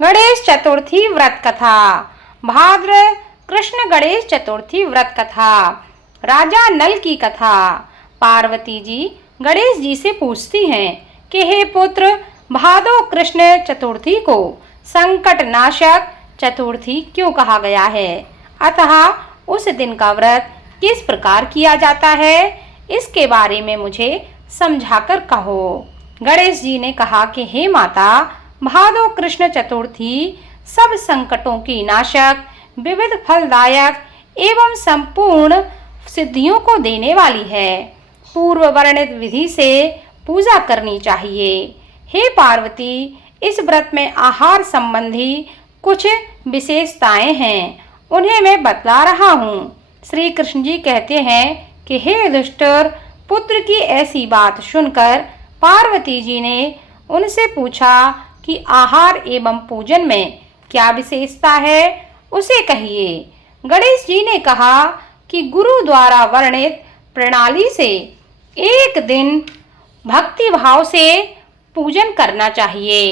गणेश चतुर्थी व्रत कथा। भाद्र कृष्ण गणेश चतुर्थी व्रत कथा। राजा नल की कथा। पार्वती जी गणेश जी से पूछती हैं कि हे पुत्र, भादो कृष्ण चतुर्थी को संकट नाशक चतुर्थी क्यों कहा गया है? अतः उस दिन का व्रत किस प्रकार किया जाता है, इसके बारे में मुझे समझाकर कहो। गणेश जी ने कहा कि हे माता, भादो कृष्ण चतुर्थी सब संकटों की नाशक, विविध फलदायक एवं संपूर्ण सिद्धियों को देने वाली है। पूर्व वर्णित विधि से पूजा करनी चाहिए। हे पार्वती, इस व्रत में आहार संबंधी कुछ विशेषताएं हैं, उन्हें मैं बतला रहा हूँ। श्री कृष्ण जी कहते हैं कि हे युधिष्ठिर, पुत्र की ऐसी बात सुनकर पार्वती जी ने उनसे पूछा कि आहार एवं पूजन में क्या विशेषता है, उसे कहिए। गणेश जी ने कहा कि गुरु द्वारा वर्णित प्रणाली से एक दिन भक्ति भाव से पूजन करना चाहिए।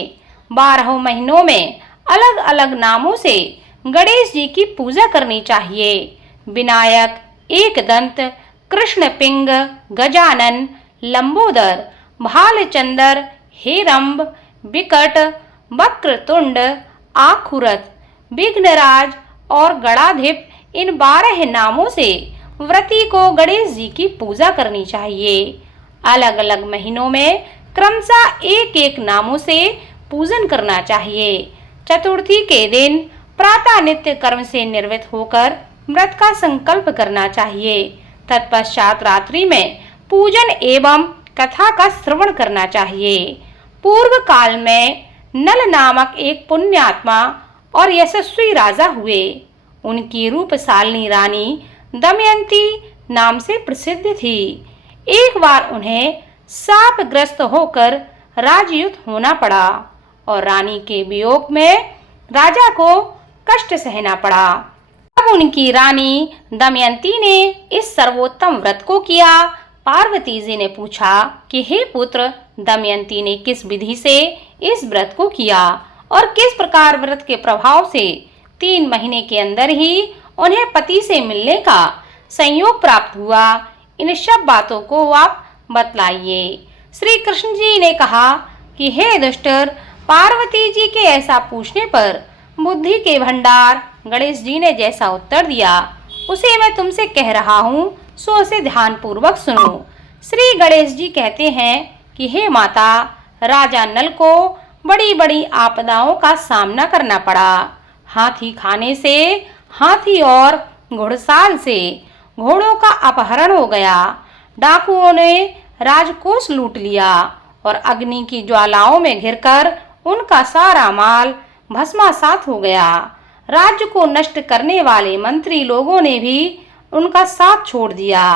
12 महीनों में अलग अलग नामों से गणेश जी की पूजा करनी चाहिए। विनायक, एकदंत, कृष्ण पिंग, गजानन, लंबोदर, भालचंद्र, हेरंब, विकट, वक्रतुंड, आखुरत, विघ्नराज और गणाधिप, इन 12 नामों से व्रती को गणेश जी की पूजा करनी चाहिए। अलग अलग महीनों में क्रमशः एक एक नामों से पूजन करना चाहिए। चतुर्थी के दिन प्रातः नित्य कर्म से निर्वृत्त होकर व्रत का संकल्प करना चाहिए। तत्पश्चात रात्रि में पूजन एवं कथा का श्रवण करना चाहिए। पूर्व काल में नल नामक एक पुण्यात्मा और यशस्वी राजा हुए। उनकी रूपशालिनी रानी दमयंती नाम से प्रसिद्ध थी। एक बार उन्हें शापग्रस्त होकर राजयुत होना पड़ा और रानी के वियोग में राजा को कष्ट सहना पड़ा। अब उनकी रानी दमयंती ने इस सर्वोत्तम व्रत को किया। पार्वती जी ने पूछा कि हे पुत्र, दमयंती ने किस विधि से इस व्रत को किया और किस प्रकार व्रत के प्रभाव से 3 महीने के अंदर ही उन्हें पति से मिलने का संयोग प्राप्त हुआ, इन सब बातों को आप बतलाइए। श्री कृष्ण जी ने कहा कि हे युधिष्ठिर, पार्वती जी के ऐसा पूछने पर बुद्धि के भंडार गणेश जी ने जैसा उत्तर दिया, उसे मैं तुमसे कह रहा हूँ, सो उसे ध्यान पूर्वक सुनो। श्री गणेश जी कहते हैं कि हे माता, राजा नल को बड़ी बड़ी आपदाओं का सामना करना पड़ा। हाथी खाने से, हाथी और घुड़साल से घोड़ों का अपहरण हो गया। डाकुओं ने राजकोष लूट लिया और अग्नि की ज्वालाओं में घिरकर उनका सारा माल भस्मासात हो गया। राज्य को नष्ट करने वाले मंत्री लोगों ने भी उनका साथ छोड़ दिया।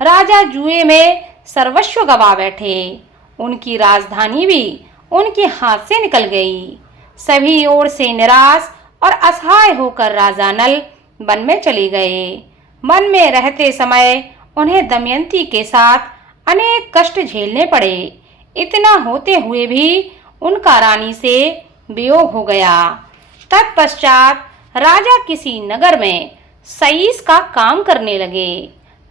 राजा जुए में सर्वस्व गवा बैठे। उनकी राजधानी भी उनके हाथ से निकल गई। सभी ओर से निराश और असहाय होकर राजा नल वन में चले गए। वन में रहते समय उन्हें दमयंती के साथ अनेक कष्ट झेलने पड़े। इतना होते हुए भी उनका रानी से वियोग हो गया। तत्पश्चात राजा किसी नगर में सईस का काम करने लगे।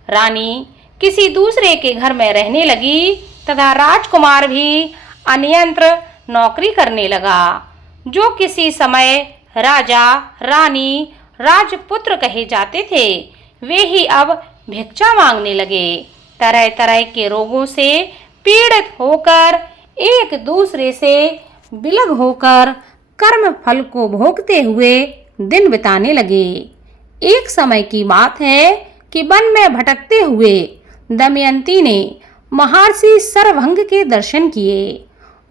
रानी किसी दूसरे के घर में रहने लगी तथा राजकुमार भी अन्यत्र नौकरी करने लगा। जो किसी समय राजा, रानी, राजपुत्र कहे जाते थे, वे ही अब भिक्षा मांगने लगे। तरह तरह के रोगों से पीड़ित होकर एक दूसरे से विलग होकर कर्म फल को भोगते हुए दिन बिताने लगे। एक समय की बात है कि वन में भटकते हुए दमयंती ने महर्षि सरभंग के दर्शन किए।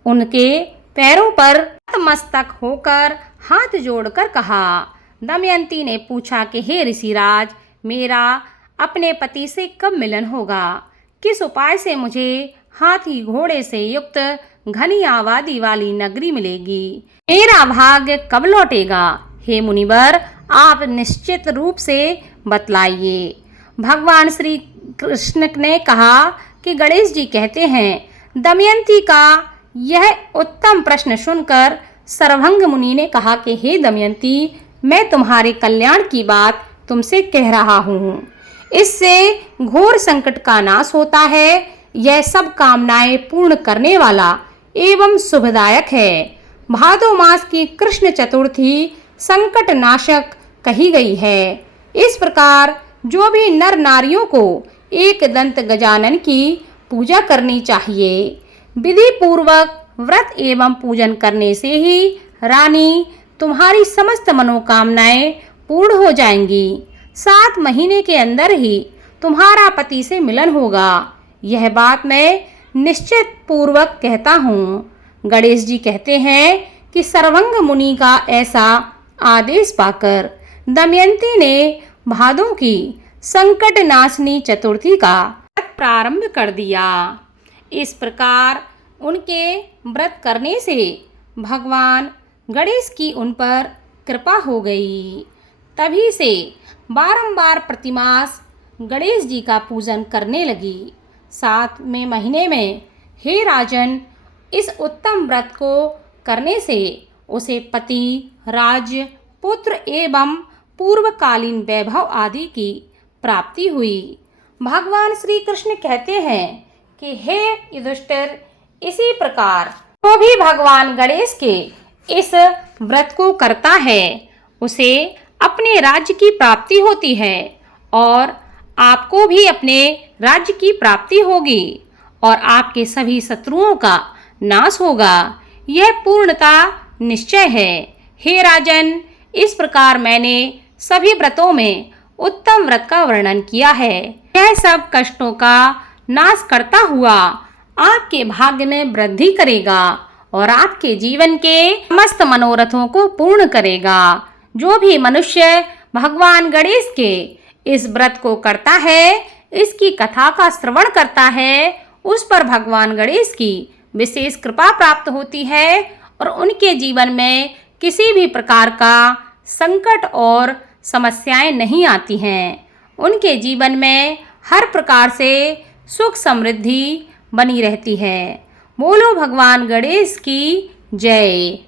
उनके पैरों पर नतमस्तक होकर हाथ जोड़कर कहा। दमयंती ने पूछा कि हे ऋषिराज, मेरा अपने पति से कब मिलन होगा? किस उपाय से मुझे हाथी घोड़े से युक्त घनी आबादी वाली नगरी मिलेगी? मेरा भाग्य कब लौटेगा? हे मुनिवर, आप निश्चित रूप से बतलाइए। भगवान श्री कृष्ण ने कहा कि गणेश जी कहते हैं, दमयंती का यह उत्तम प्रश्न सुनकर सरभंग मुनि ने कहा कि हे दमयंती, मैं तुम्हारे कल्याण की बात तुमसे कह रहा हूँ। इससे घोर संकट का नाश होता है। यह सब कामनाएं पूर्ण करने वाला एवं शुभदायक है। भादो मास की कृष्ण चतुर्थी संकट नाशक कही गई है। इस प्रकार जो भी नर नारियों को एक दंत गजानन की पूजा करनी चाहिए। विधि पूर्वक व्रत एवं पूजन करने से ही रानी तुम्हारी समस्त मनोकामनाएं पूर्ण हो जाएंगी। 7 महीने के अंदर ही तुम्हारा पति से मिलन होगा। यह बात मैं निश्चित पूर्वक कहता हूँ। गणेश जी कहते हैं कि सरभंग मुनि का ऐसा आदेश पाकर दमयंती ने भादों की संकट नाशनी चतुर्थी का व्रत प्रारंभ कर दिया। इस प्रकार उनके व्रत करने से भगवान गणेश की उन पर कृपा हो गई। तभी से बारंबार प्रतिमास गणेश जी का पूजन करने लगी। 7वें महीने में हे राजन, इस उत्तम व्रत को करने से उसे पति, राज्य, पुत्र एवं पूर्वकालीन वैभव आदि की प्राप्ति हुई। भगवान श्री कृष्ण कहते हैं कि हे युधिष्ठिर, इसी प्रकार जो भी भगवान गणेश के इस व्रत को करता है उसे अपने राज्य की प्राप्ति होती है और आपको भी अपने राज्य की प्राप्ति होगी और आपके सभी शत्रुओं का नाश होगा। यह पूर्णता निश्चय है। हे राजन, इस प्रकार मैंने सभी व्रतों में उत्तम व्रत का वर्णन किया है। यह सब कष्टों का नाश करता हुआ आपके भाग्य में वृद्धि करेगा और आपके जीवन के समस्त मनोरथों को पूर्ण करेगा। जो भी मनुष्य भगवान गणेश के इस व्रत को करता है, इसकी कथा का श्रवण करता है, उस पर भगवान गणेश की विशेष कृपा प्राप्त होती है और उनके जीवन में किसी भी प्रकार का संकट और समस्याएं नहीं आती हैं। उनके जीवन में हर प्रकार से सुख समृद्धि बनी रहती है। बोलो भगवान गणेश की जय।